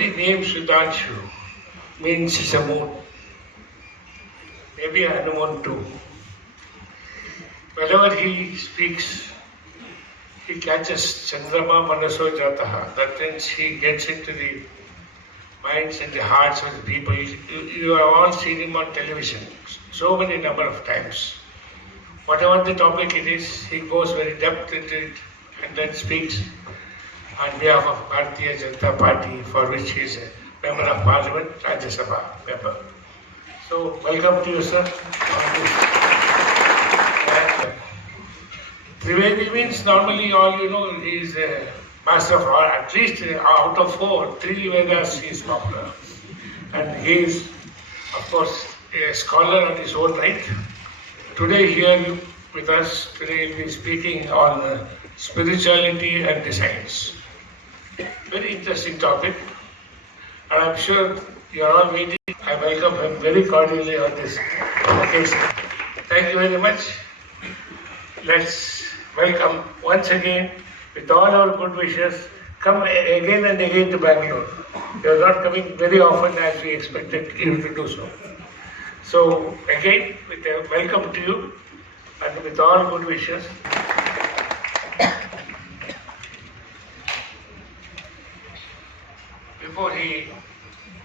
very name Sudhanshu means he's a moon. Maybe Hanuman too. Whenever he speaks, he catches Chandrama Manaso Jataha. That means he gets into the minds and the hearts of the people. You have all seen him on television so many number of times. Whatever the topic it is, he goes very depth into it and then speaks on behalf of Bharatiya Janata Party, for which he is a member of Parliament, Rajya Sabha member. So, welcome to you, sir. Trivedi means normally all you know is a master of all, at least out of 4, 3 Vedas he is popular. And he is, of course, a scholar on his own right. Today here with us, today he will be speaking on spirituality and designs. Very interesting topic. And I'm sure you are all waiting. I welcome him very cordially on this occasion. Thank you very much. Let's welcome once again, with all our good wishes, come again and again to Bangalore. You are not coming very often as we expected you to do so. So again, with a welcome to you and with all good wishes. Before he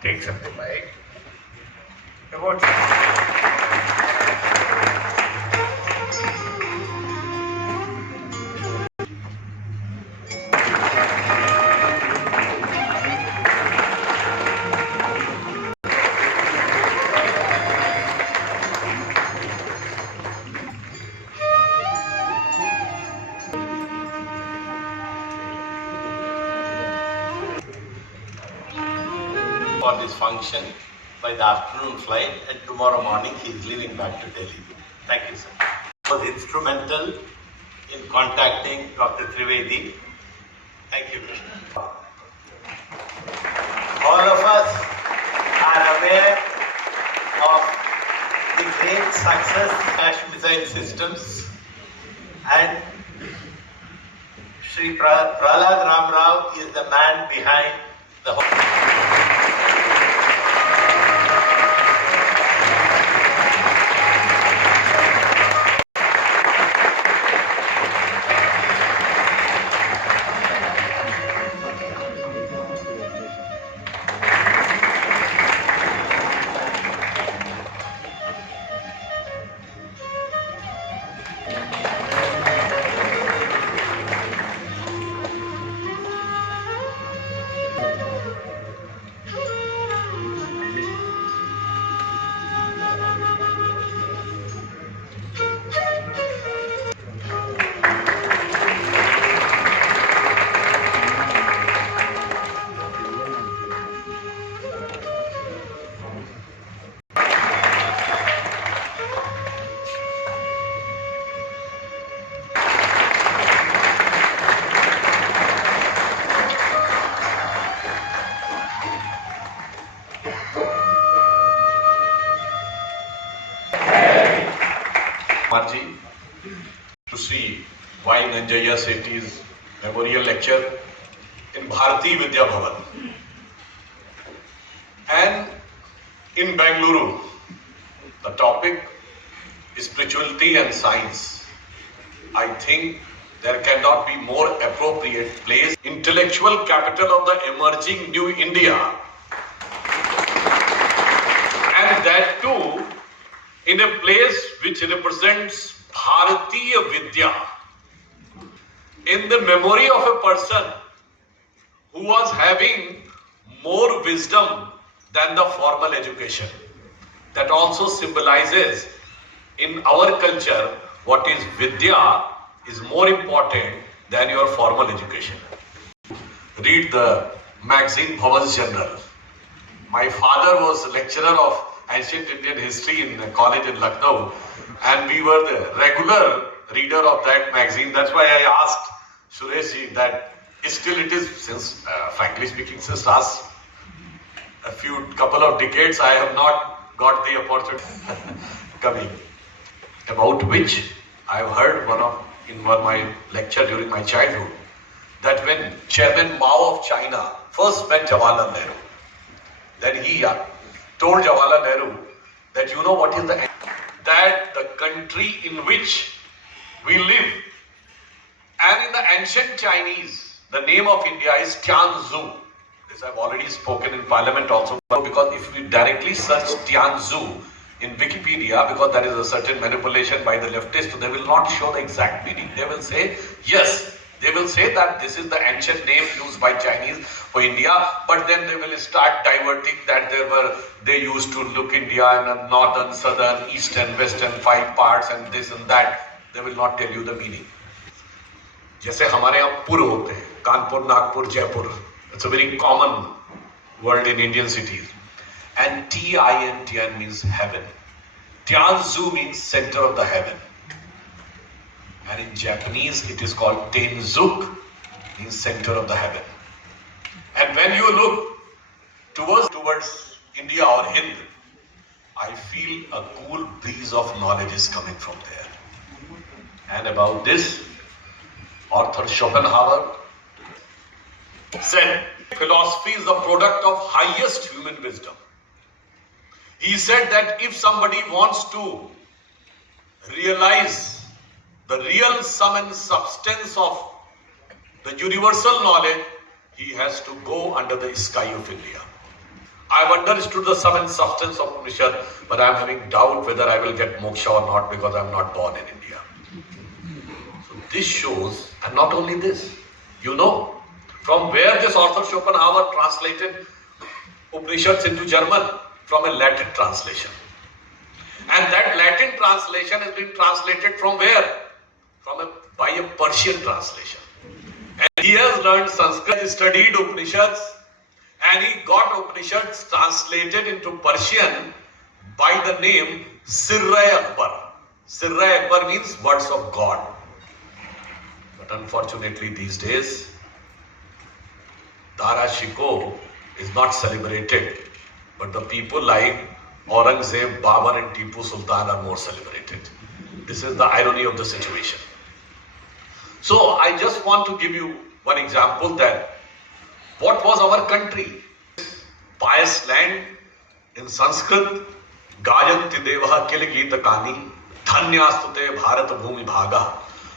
takes up the mic, about for this function by the afternoon flight, and tomorrow morning he is leaving back to Delhi. Thank you, sir. He was instrumental in contacting Dr. Trivedi. Thank you, Krishna. All of us are aware of the great success of Cash Missile Systems, and Sri Prahlad Ramrao is the man behind the whole. To see Y. Nanjaya Sethi's memorial lecture in Bharati Vidya Bhavan. And in Bangalore, the topic is spirituality and science. I think there cannot be more appropriate place. Intellectual capital of the emerging new India. And that too in a place which represents Bharatiya Vidya, in the memory of a person who was having more wisdom than the formal education. That also symbolizes in our culture what is Vidya is more important than your formal education. Read the magazine Bhavan's Journal. My father was lecturer of ancient Indian history in a college in Lucknow, and we were the regular reader of that magazine. That's why I asked Sureshji that still it is, since frankly speaking, since last couple of decades I have not got the opportunity coming, about which I have heard in one of my lecture during my childhood, that when Chairman Mao of China first met Jawaharlal Nehru. Then he told Jawaharlal Nehru that you know what is that the country in which we live, and in the ancient Chinese, the name of India is Tianzhu. This I've already spoken in Parliament also, because if we directly search Tianzhu in Wikipedia, because there is a certain manipulation by the leftists, they will not show the exact meaning. They will say, yes, they will say that this is the ancient name used by Chinese for India, but then they will start diverting that they used to look India in a northern, southern, eastern, western, 5 parts and this and that. They will not tell you the meaning. जैसे हमारे यहाँ पुर होते हैं, Kanpur, Nagpur, Jaipur. It's a very common word in Indian cities. And T-I-N-T-N means heaven. Tianzhu means center of the heaven. And in Japanese, it is called Tenzuk, means center of the heaven. And when you look towards India or Hind, I feel a cool breeze of knowledge is coming from there. And about this, Arthur Schopenhauer said, philosophy is the product of highest human wisdom. He said that if somebody wants to realize the real sum and substance of the universal knowledge, he has to go under the sky of India. I have understood the sum and substance of Upanishad, but I am having doubt whether I will get moksha or not because I am not born in India. So this shows, and not only this, you know, from where this Arthur Schopenhauer translated Upanishads into German, from a Latin translation. And that Latin translation has been translated from where? By a Persian translation. And he has learned Sanskrit, studied Upanishads, and he got Upanishads translated into Persian by the name Sirra-i-Akbar. Sirra-i-Akbar means words of God. But unfortunately these days, Dara Shikoh is not celebrated, but the people like Aurangzeb, Babur and Tipu Sultan are more celebrated. This is the irony of the situation. So I just want to give you one example that what was our country? Pious land in Sanskrit, Gayanti Devaha Kil Geeta Kani, Dhanyastute Bharat Bhumi Bhaga,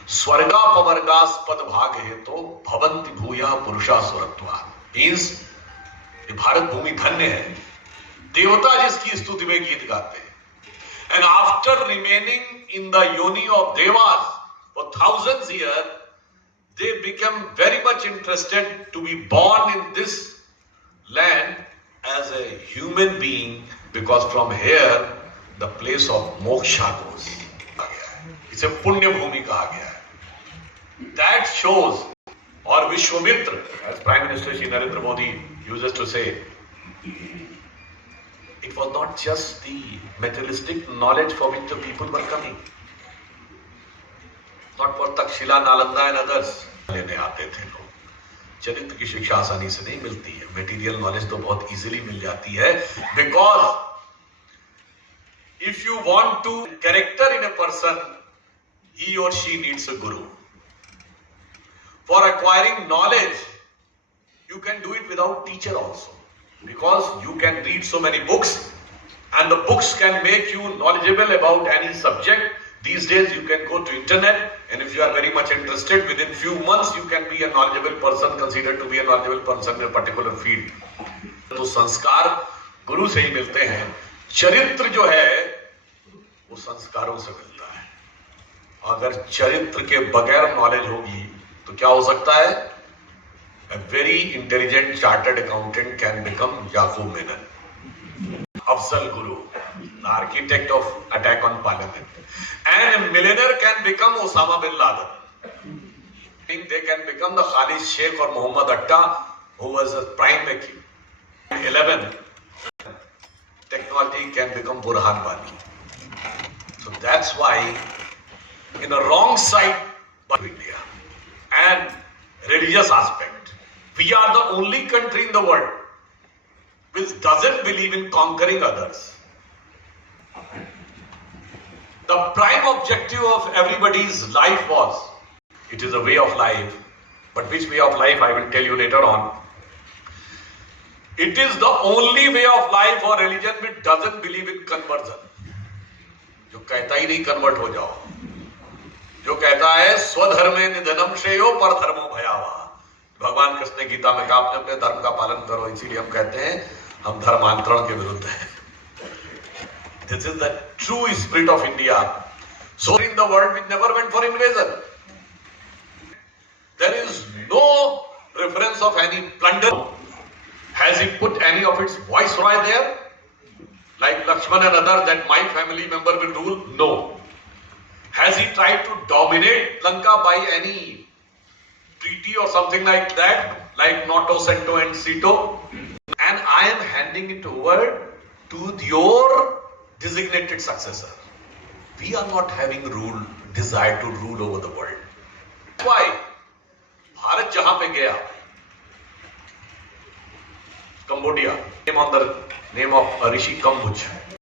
Swarga Pavargas Pad Bhagaheto, Bhavanti Bhuya Purusha Suratva. Means, Bharat Bhumi Dhanya hai. देवता जिसकी स्तुति में गीत गाते हैं. And after remaining in the yoni of devas for thousands of years, they become very much interested to be born in this land as a human being, because from here the place of moksha goes. It's a punya bhumi kaha gaya hai. That shows, or Vishwamitra, as Prime Minister Shri Narendra Modi uses to say, it was not just the materialistic knowledge for which the people were coming. Not for Takshila, Nalanda and others. लेने आते थे लोग. चरित्र की शिक्षा आसानी से नहीं मिलती है. Material knowledge तो बहुत easily मिल जाती है. Because if you want to character in a person, he or she needs a guru. For acquiring knowledge, you can do it without teacher also. Because you can read so many books, and the books can make you knowledgeable about any subject. These days you can go to internet, and if you are very much interested, within few months you can be a knowledgeable person, considered to be a knowledgeable person in a particular field. तो संस्कार गुरु से ही मिलते हैं. चरित्र जो है वो संस्कारों से मिलता है. अगर चरित्र के बगैर नॉलेज होगी तो क्या हो सकता है? A very intelligent chartered accountant can become Yaqub Menon, Afzal Guru, the architect of attack on parliament. And a millionaire can become Osama bin Laden. They can become the Khalid Sheikh or Muhammad Atta, who was a prime minister. 11, technology can become Burhan Wani. So that's why, in a wrong side of India and religious aspect, we are the only country in the world which doesn't believe in conquering others. The prime objective of everybody's life was, it is a way of life, but which way of life I will tell you later on. It is the only way of life or religion which doesn't believe in conversion. जो कहता ही नहीं convert हो जाओ, जो कहता है स्वधर्मे निधनम श्रेयो पर धर्मो भयावा। भगवान कृष्ण ने गीता में कहा अपने अपने धर्म का पालन करो, इसीलिए हम कहते हैं हम धर्मांतरण के विरुद्ध हैं। This is the true spirit of India. So in the world we never went for invasion. There is no reference of any plunder. Has he put any of its viceroy there? Like Lakshman and others, that my family member will rule? No. Has he tried to dominate Lanka by any treaty or something like that? Like Noto, Sento and Sito? And I am handing it over to your designated successor. We are not having desire to rule over the world. Why? Bharat जहां पे गया, Cambodia, name on the name of Rishi Kambuj.